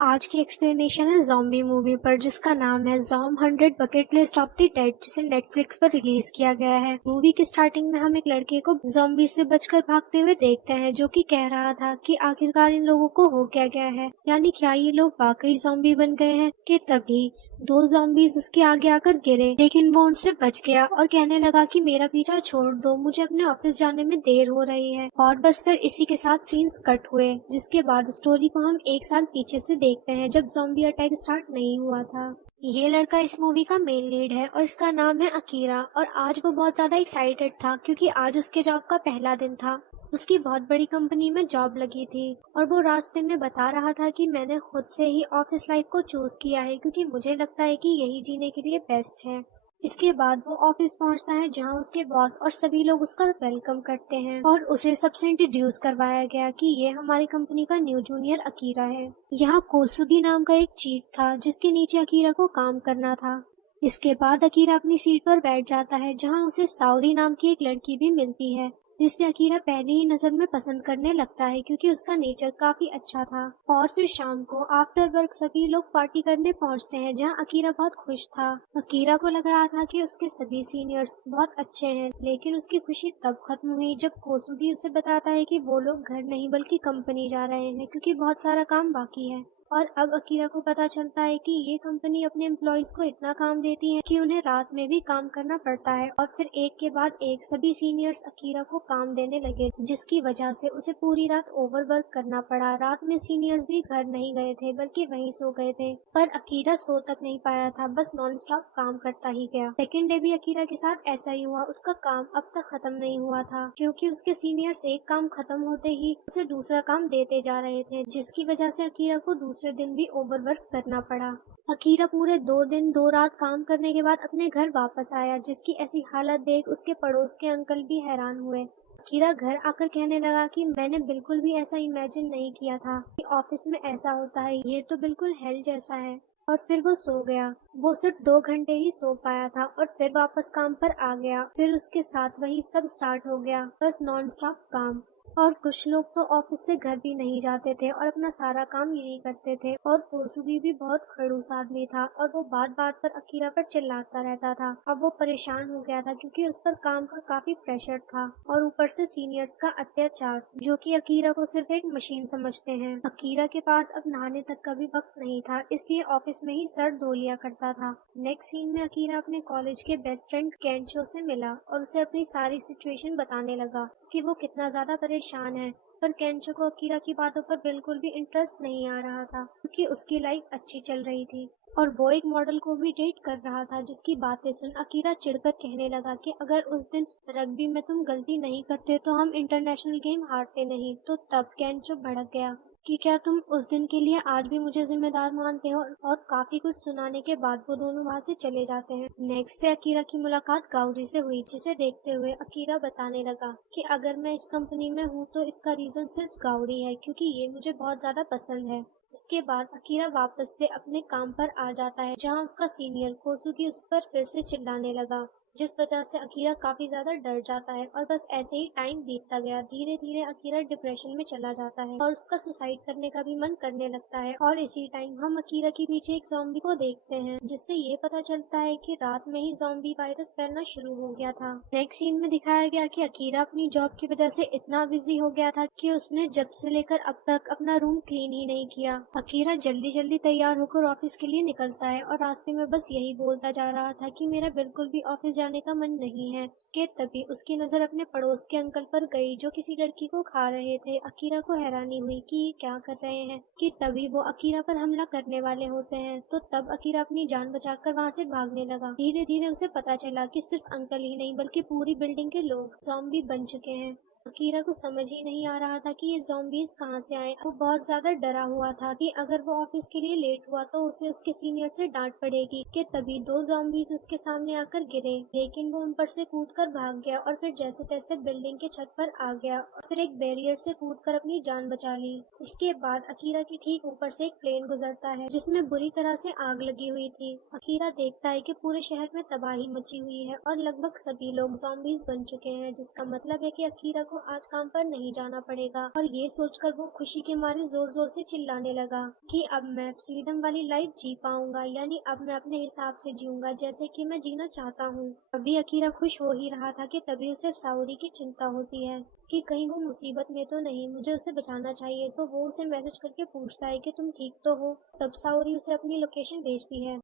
आज की एक्सप्लेनेशन है ज़ॉम्बी मूवी पर जिसका नाम है ज़ॉम 100 bucket list of the dead, जिसे नेटफ्लिक्स पर रिलीज किया गया है। मूवी की स्टार्टिंग में हम एक लड़के को ज़ॉम्बी से बचकर भागते हुए देखते हैं, जो कि कह रहा था कि आखिरकार इन लोगों को हो क्या गया है, यानी क्या ये लोग वाकई ज़ॉम्बी बन गए हैं। कि तभी दो ज़ॉम्बीज उसके आगे आकर गिरे, लेकिन वो उनसे बच गया और कहने लगा कि मेरा पीछा छोड़ दो, मुझे अपने ऑफिस जाने में देर हो रही है। और बस फिर इसी के साथ सीन्स कट हुए, जिसके बाद स्टोरी को हम एक साल पीछे से देखते हैं, जब ज़ॉम्बी अटैक स्टार्ट नहीं हुआ था। ये लड़का इस मूवी का मेन लीड है और इसका नाम है अकीरा। और आज वो बहुत ज्यादा एक्साइटेड था क्योंकि आज उसके जॉब का पहला दिन था। उसकी बहुत बड़ी कंपनी में जॉब लगी थी और वो रास्ते में बता रहा था कि मैंने खुद से ही ऑफिस लाइफ को चूज किया है क्योंकि मुझे लगता है कि यही जीने के लिए बेस्ट है। इसके बाद वो ऑफिस पहुंचता है, जहां उसके बॉस और सभी लोग उसका वेलकम करते हैं और उसे सबसे इंट्रोड्यूस करवाया गया कि ये हमारी कंपनी का न्यू जूनियर अकीरा है। यहाँ कोसुगी नाम का एक चीफ था जिसके नीचे अकीरा को काम करना था। इसके बाद अकीरा अपनी सीट पर बैठ जाता है, जहाँ उसे साउरी नाम की एक लड़की भी मिलती है, जिससे अकीरा पहली ही नजर में पसंद करने लगता है क्योंकि उसका नेचर काफी अच्छा था। और फिर शाम को आफ्टर वर्क सभी लोग पार्टी करने पहुंचते हैं, जहां अकीरा बहुत खुश था। अकीरा को लग रहा था कि उसके सभी सीनियर्स बहुत अच्छे हैं, लेकिन उसकी खुशी तब खत्म हुई जब कोसुगी उसे बताता है कि वो लोग घर नहीं बल्कि कंपनी जा रहे हैं क्योंकि बहुत सारा काम बाकी है। और अब अकीरा को पता चलता है कि ये कंपनी अपने एम्प्लॉयज को इतना काम देती है कि उन्हें रात में भी काम करना पड़ता है। और फिर एक के बाद एक सभी सीनियर्स अकीरा को काम देने लगे, जिसकी वजह से उसे पूरी रात ओवरवर्क करना पड़ा। रात में सीनियर्स भी घर नहीं गए थे बल्कि वहीं सो गए थे, पर अकीरा सो तक नहीं पाया था, बस नॉन स्टॉप काम करता ही गया। सेकेंड डे भी अकीरा के साथ ऐसा ही हुआ। उसका काम अब तक खत्म नहीं हुआ था क्योंकि उसके सीनियर्स एक काम खत्म होते ही उसे दूसरा काम देते जा रहे थे, जिसकी वजह से अकीरा को दूसरे दिन भी ओवरवर्क करना पड़ा। अकीरा पूरे 2 दिन 2 रात काम करने के बाद अपने घर वापस आया, जिसकी ऐसी हालत देख उसके पड़ोस के अंकल भी हैरान हुए। अकीरा घर आकर कहने लगा कि मैंने बिल्कुल भी ऐसा इमेजिन नहीं किया था कि ऑफिस में ऐसा होता है, ये तो बिल्कुल हेल जैसा है। और फिर वो सो गया। वो सिर्फ 2 घंटे ही सो पाया था और फिर वापस काम पर आ गया। फिर उसके साथ वही सब स्टार्ट हो गया, बस नॉन स्टॉप काम। और कुछ लोग तो ऑफिस से घर भी नहीं जाते थे और अपना सारा काम यही करते थे। और कोसुगी भी बहुत खड़ूस आदमी था और वो बात बात पर अकीरा पर चिल्लाता रहता था। अब वो परेशान हो गया था क्योंकि उस पर काम का काफी प्रेशर था और ऊपर से सीनियर्स का अत्याचार, जो कि अकीरा को सिर्फ एक मशीन समझते हैं। अकीरा के पास अब नहाने तक का भी वक्त नहीं था, इसलिए ऑफिस में ही सर धो लिया करता था। नेक्स्ट सीन में अकीरा अपने कॉलेज के बेस्ट फ्रेंड केंचो से मिला और उसे अपनी सारी सिचुएशन बताने लगा कि वो कितना ज्यादा परेशान है। पर केंचो को अकीरा की बातों पर बिल्कुल भी इंटरेस्ट नहीं आ रहा था क्योंकि उसकी लाइफ अच्छी चल रही थी और वो एक मॉडल को भी डेट कर रहा था, जिसकी बातें सुन अकीरा चिढ़कर कहने लगा कि अगर उस दिन रग्बी में तुम गलती नहीं करते तो हम इंटरनेशनल गेम हारते नहीं। तो तब केंचो भड़क गया कि क्या तुम उस दिन के लिए आज भी मुझे जिम्मेदार मानते हो। और काफी कुछ सुनाने के बाद वो दोनों वहाँ से चले जाते हैं। नेक्स्ट डे अकीरा की मुलाकात गाउरी से हुई, जिसे देखते हुए अकीरा बताने लगा कि अगर मैं इस कंपनी में हूँ तो इसका रीजन सिर्फ गाउरी है क्योंकि ये मुझे बहुत ज्यादा पसंद है। इसके बाद अकीरा वापस से अपने काम पर आ जाता है, जहाँ उसका सीनियर कोसुगी उस पर फिर से चिल्लाने लगा, जिस वजह से अकीरा काफी ज्यादा डर जाता है। और बस ऐसे ही टाइम बीतता गया। धीरे धीरे अकीरा डिप्रेशन में चला जाता है और उसका सुसाइड करने का भी मन करने लगता है। और इसी टाइम हम अकीरा के पीछे एक ज़ॉम्बी को देखते हैं, जिससे ये पता चलता है कि रात में ही ज़ॉम्बी वायरस फैलना शुरू हो गया था। नेक्स्ट सीन में दिखाया गया कि अकीरा अपनी जॉब की वजह से इतना बिजी हो गया था कि उसने जब से लेकर अब तक अपना रूम क्लीन ही नहीं किया। अकीरा जल्दी जल्दी तैयार होकर ऑफिस के लिए निकलता है और रास्ते में बस यही बोलता जा रहा था कि मेरा बिल्कुल भी ऑफिस जाने का मन नहीं है। कि तभी उसकी नजर अपने पड़ोस के अंकल पर गई, जो किसी लड़की को खा रहे थे। अकीरा को हैरानी हुई कि ये क्या कर रहे हैं। कि तभी वो अकीरा पर हमला करने वाले होते हैं। तो तब अकीरा अपनी जान बचाकर वहाँ से भागने लगा। धीरे धीरे उसे पता चला कि सिर्फ अंकल ही नहीं बल्कि पूरी बिल्डिंग के लोग ज़ॉम्बी बन चुके हैं। अकीरा को समझ ही नहीं आ रहा था कि ये ज़ॉम्बीज कहाँ से आए। वो बहुत ज्यादा डरा हुआ था कि अगर वो ऑफिस के लिए लेट हुआ तो उसे उसके सीनियर से डांट पड़ेगी। कि तभी 2 ज़ॉम्बीज उसके सामने आकर गिरे, लेकिन वो उन पर से कूदकर भाग गया और फिर जैसे तैसे बिल्डिंग के छत पर आ गया और फिर एक बैरियर से कूदकर अपनी जान बचा ली। इसके बाद अकीरा के ठीक ऊपर से एक प्लेन गुजरता है, जिसमें बुरी तरह से आग लगी हुई थी। अकीरा देखता है कि पूरे शहर में तबाही मची हुई है और लगभग सभी लोग ज़ॉम्बीज बन चुके हैं, जिसका मतलब है कि अकीरा को को आज काम पर नहीं जाना पड़ेगा। और ये सोचकर वो खुशी के मारे जोर जोर से चिल्लाने लगा कि अब मैं फ्रीडम वाली लाइफ जी पाऊंगा, यानी अब मैं अपने हिसाब से जीऊंगा जैसे कि मैं जीना चाहता हूँ। अभी अकीरा खुश हो ही रहा था कि तभी उसे साउरी की चिंता होती है कि कहीं वो मुसीबत में तो नहीं, मुझे उसे बचाना चाहिए। तो वो उसे मैसेज करके पूछता है कि तुम ठीक तो हो। तब साउरी उसे अपनी लोकेशन भेजती है